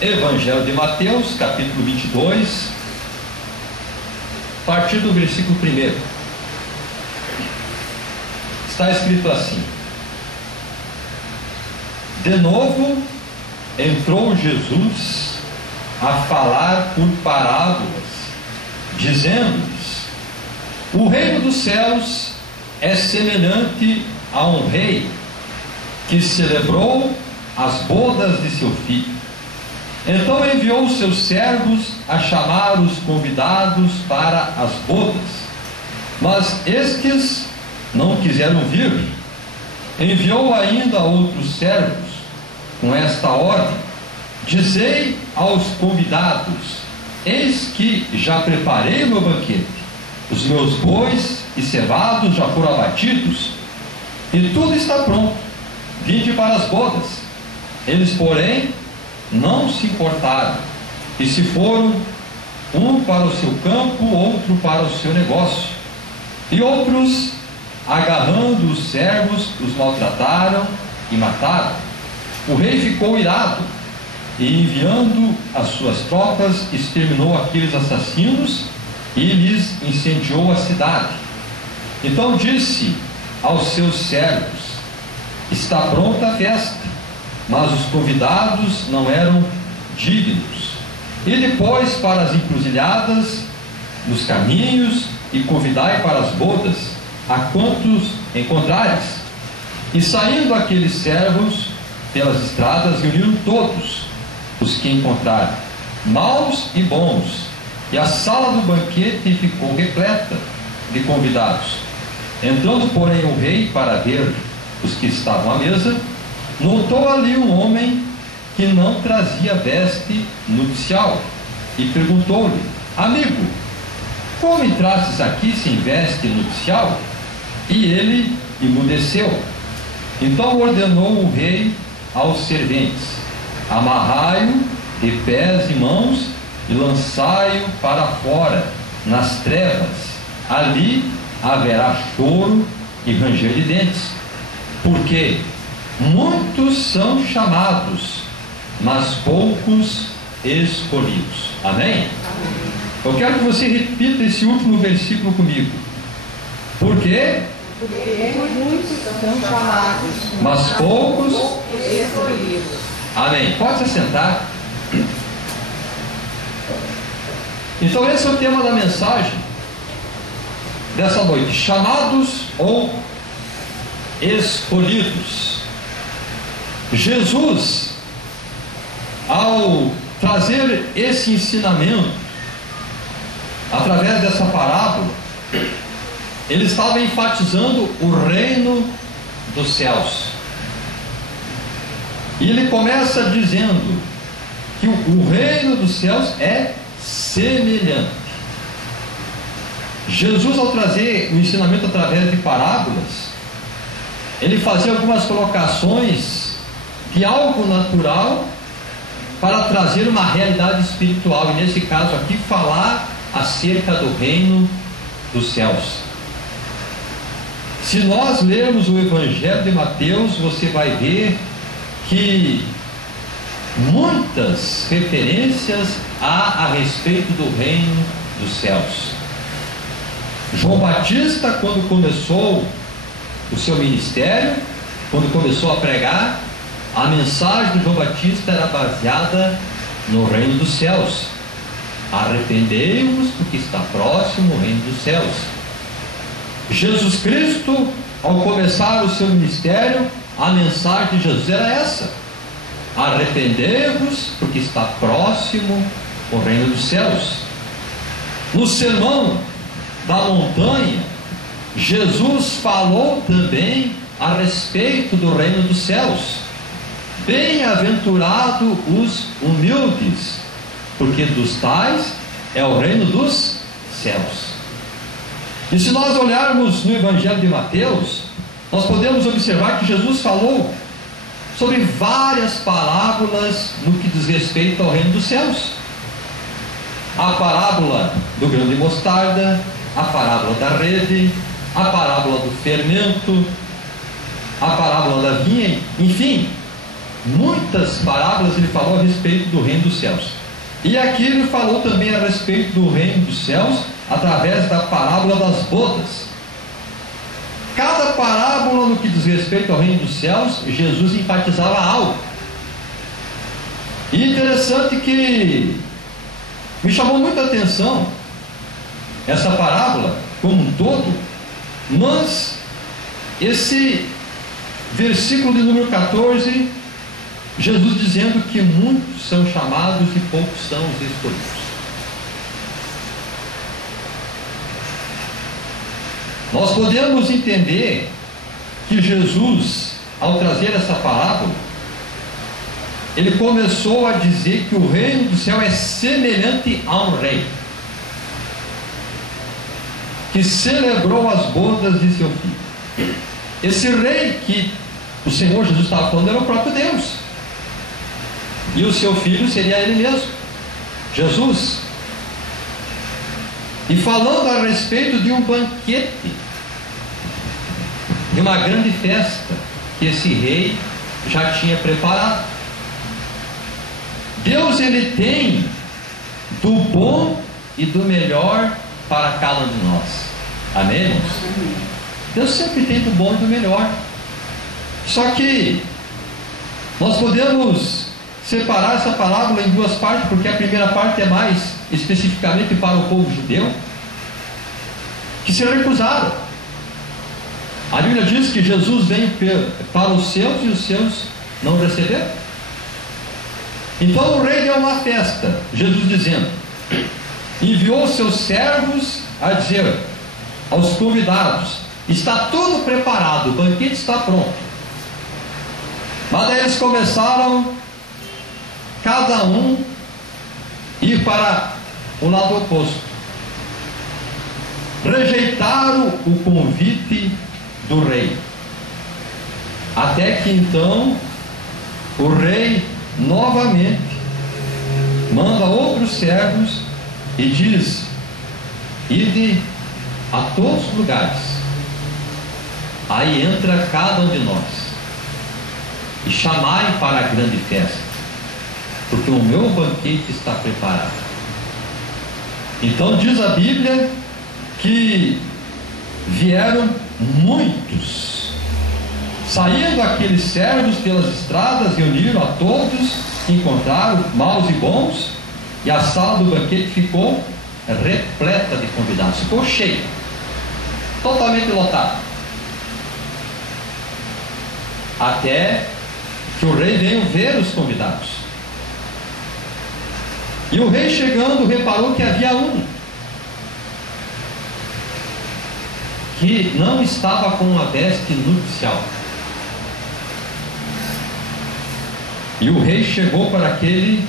Evangelho de Mateus, capítulo 22, a partir do versículo 1. Está escrito assim: De novo entrou Jesus a falar por parábolas, dizendo-lhes: O reino dos céus é semelhante a um rei que celebrou as bodas de seu filho. Então enviou os seus servos a chamar os convidados para as bodas, mas estes não quiseram vir. Enviou ainda outros servos com esta ordem: Dizei aos convidados: Eis que já preparei o meu banquete, os meus bois e cevados já foram abatidos, e tudo está pronto, vinde para as bodas. Eles, porém, não se importaram, e se foram, um para o seu campo, outro para o seu negócio. E outros, agarrando os servos, os maltrataram e mataram. O rei ficou irado, e enviando as suas tropas, exterminou aqueles assassinos e lhes incendiou a cidade. Então disse aos seus servos: Está pronta a festa, mas os convidados não eram dignos. E depois para as encruzilhadas, nos caminhos, e convidai para as bodas a quantos encontrares. E saindo aqueles servos pelas estradas, reuniram todos os que encontraram, maus e bons, e a sala do banquete ficou repleta de convidados. Entrando, porém, o rei para ver os que estavam à mesa, notou ali um homem que não trazia veste nupcial, e perguntou-lhe: Amigo, como entrastes aqui sem veste nupcial? E ele emudeceu. Então ordenou o rei aos serventes: Amarrai-o de pés e mãos e lançai-o para fora, nas trevas. Ali haverá choro e ranger de dentes, porque muitos são chamados, mas poucos escolhidos. Amém? Eu quero que você repita esse último versículo comigo. Porque muitos são chamados, mas poucos escolhidos. Amém. Pode se assentar. Então esse é o tema da mensagem dessa noite: chamados ou escolhidos. Jesus, ao trazer esse ensinamento através dessa parábola, ele estava enfatizando o reino dos céus. E ele começa dizendo que o reino dos céus é semelhante. Jesus, ao trazer o ensinamento através de parábolas, ele fazia algumas colocações de algo natural para trazer uma realidade espiritual, e nesse caso aqui falar acerca do reino dos céus. Se nós lermos o Evangelho de Mateus, você vai ver que muitas referências há a respeito do reino dos céus. João Batista, quando começou o seu ministério, quando começou a pregar, a mensagem de João Batista era baseada no reino dos céus. Arrependei-vos, porque está próximo o reino dos céus. Jesus Cristo, ao começar o seu ministério, a mensagem de Jesus era essa: arrependei-vos, porque está próximo o reino dos céus. No sermão da montanha, Jesus falou também a respeito do reino dos céus. Bem-aventurados os humildes, porque dos tais é o reino dos céus. E se nós olharmos no Evangelho de Mateus, nós podemos observar que Jesus falou sobre várias parábolas no que diz respeito ao reino dos céus. A parábola do grão de mostarda, a parábola da rede, a parábola do fermento, a parábola da vinha, enfim, muitas parábolas ele falou a respeito do reino dos céus. E aqui ele falou também a respeito do reino dos céus através da parábola das bodas. Cada parábola no que diz respeito ao reino dos céus, Jesus enfatizava algo. E interessante que me chamou muita atenção essa parábola como um todo, mas esse versículo de número 14, Jesus dizendo que muitos são chamados e poucos são os escolhidos. Nós podemos entender que Jesus, ao trazer essa parábola, ele começou a dizer que o reino do céu é semelhante a um rei que celebrou as bodas de seu filho. Esse rei que o Senhor Jesus estava falando era o próprio Deus, e o seu filho seria ele mesmo, Jesus. E falando a respeito de um banquete, de uma grande festa que esse rei já tinha preparado. Deus, ele tem do bom e do melhor para cada um de nós. Amém, irmãos? Deus sempre tem do bom e do melhor. Só que nós podemos separar essa parábola em duas partes, porque a primeira parte é mais especificamente para o povo judeu, que se recusaram. A Bíblia diz que Jesus veio para os seus e os seus não receberam. Então o rei deu uma festa, Jesus dizendo, enviou seus servos a dizer aos convidados: está tudo preparado, o banquete está pronto. Mas daí eles começaram, cada um, ir para o lado oposto. Rejeitaram o convite do rei. Até que então o rei novamente manda outros servos e diz: ide a todos os lugares. Aí entra cada um de nós e chamai para a grande festa, porque o meu banquete está preparado. Então diz a Bíblia que vieram muitos, saindo aqueles servos pelas estradas, reuniram a todos, encontraram maus e bons, e a sala do banquete ficou repleta de convidados, ficou cheia, totalmente lotada, até que o rei veio ver os convidados. E o rei, chegando, reparou que havia um que não estava com uma veste nupcial. E o rei chegou para aquele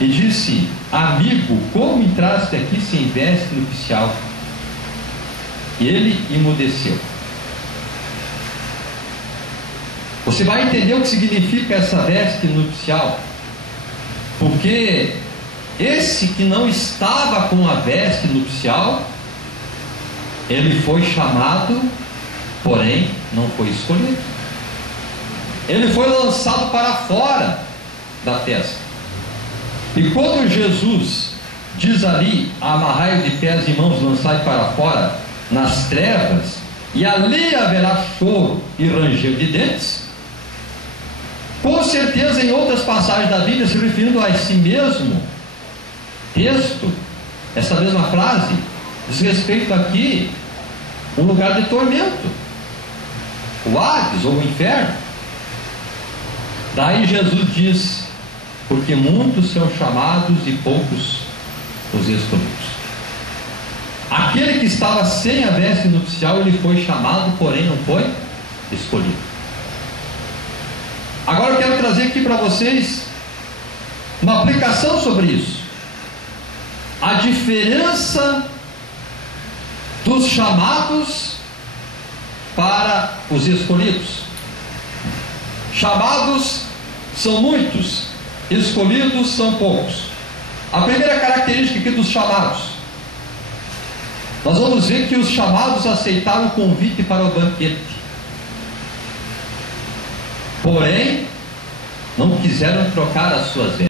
e disse: amigo, como entraste aqui sem veste nupcial? E ele emudeceu. Você vai entender o que significa essa veste nupcial, porque esse que não estava com a veste nupcial, ele foi chamado, porém não foi escolhido. Ele foi lançado para fora da festa. E quando Jesus diz ali: amarrai de pés e mãos, lançai para fora nas trevas, e ali haverá choro e ranger de dentes, com certeza em outras passagens da Bíblia, se referindo a esse mesmo texto, essa mesma frase diz respeito aqui um lugar de tormento, o Hades ou o inferno. Daí Jesus diz: porque muitos são chamados e poucos os escolhidos. Aquele que estava sem a veste nupcial, ele foi chamado, porém não foi escolhido. Agora eu quero trazer aqui para vocês uma aplicação sobre isso. A diferença dos chamados para os escolhidos. Chamados são muitos, escolhidos são poucos. A primeira característica aqui dos chamados, nós vamos ver que os chamados aceitaram o convite para o banquete, porém não quiseram trocar as suas vendas.